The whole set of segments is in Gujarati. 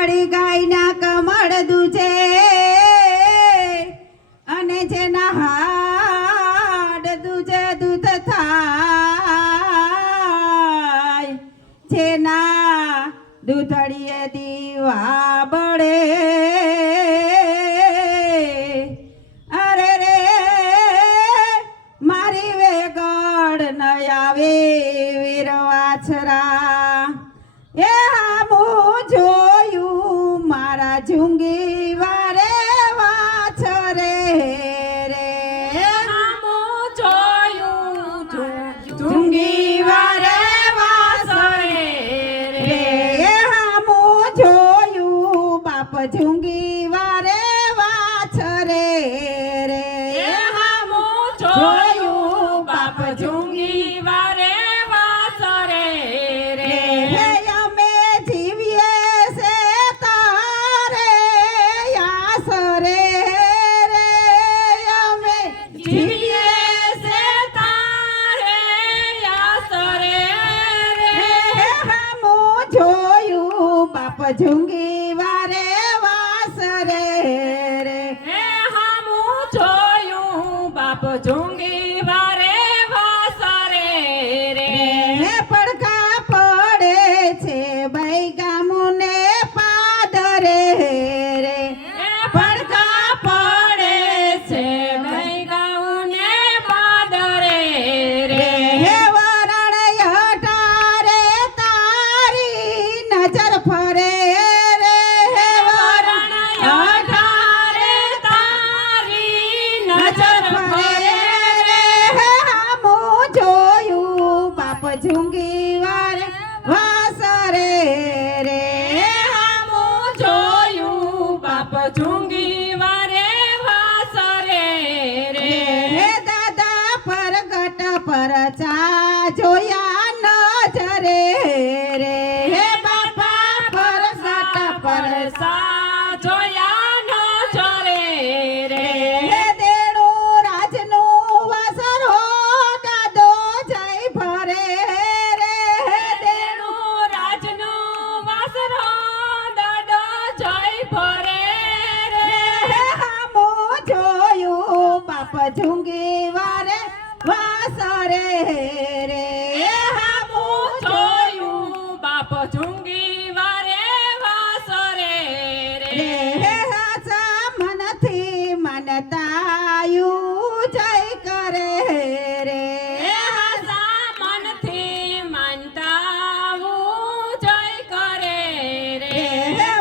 કાળી ગાયના કમળ દૂજે અને જેના હાડ દૂજે દૂધ થાય જેના દૂધડીએ દીવા બળે અરે રે મારી વેગડ ન આવે વીર વાછરા એ હામું જોયું મારા ઝુંગી વારે વાછરે રે હામું જોયું ઝુંગી વારે વાછરે રે હામું જોયું બાપ ઝુંગી વારે વાછરે રે હામું જોયું બાપ ઝુંગી વારે વાસરે રે અમે જીવીએ છે તારે આસરે રે અમે જીવીએ છે તારે આસરે રે હામું જોયું બાપ ઝુંગી વારે વાસરે રે હામું જોયું બાપ ઝુંગી વારે વાસરે રે પડઘા પડે છે ભાઈ ગામુને પાદરે રે પડઘા પડે છે ભાઈ ગાઉને પાદરે રે વરણ અઢારે તારી નજર ફરે રે વરણ અઢારે તારી નજર ફરે રે હામું જોયું બાપ ઝુંગી વારે વાસરે રે હામું જોયું બાપ ઝુંગી વારે વાસરે રે દાદા પરગટ પર ચા જોયા નજરે રે બાપા પરગટ પર સા જોયા ન જોરે રે દેણું રાજનું વાસરો દાદો જય ભરે રે દેણું રાજનો વાસરો દાદો જય ભરે રે હામું જોયું બાપ ઝુંગી વારે વાસરે રે હામું જોયું બાપ ઝુંગી વારે વાસરે રે હાચા મનથી મનતાયું જય કરે રે હાસા મનથી માનતાવું જય કરે રે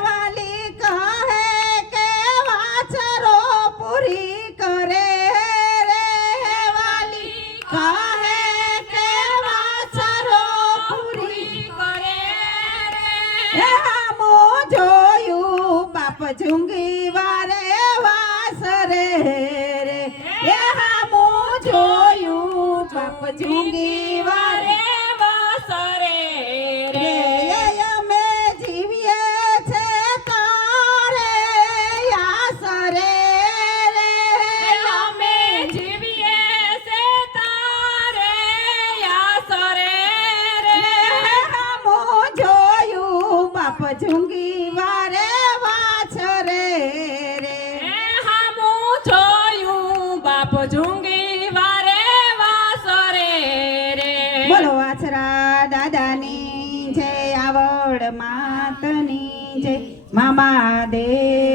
વાલી કહે કે વાછરો પૂરી કરે રે વાલી કહે કે વાછરો પૂરી કરે રે હામું જોયું બાપ ઝુંગી વારે વાસરે રે હામું જોયું બાપ ઝુંગી વારે વાસરે રે અમે જીવીએ છે તારે આસરે રે અમે જીવીએ છે તારે આસરે રે હામું જોયું બાપ ઝુંગી વારે વાછરે રે હામું જોયું બાપ ઝુંગી વારે વાસરે રે બોલો વાછરા દાદાની જય આવડ માતની જય મામા દેવ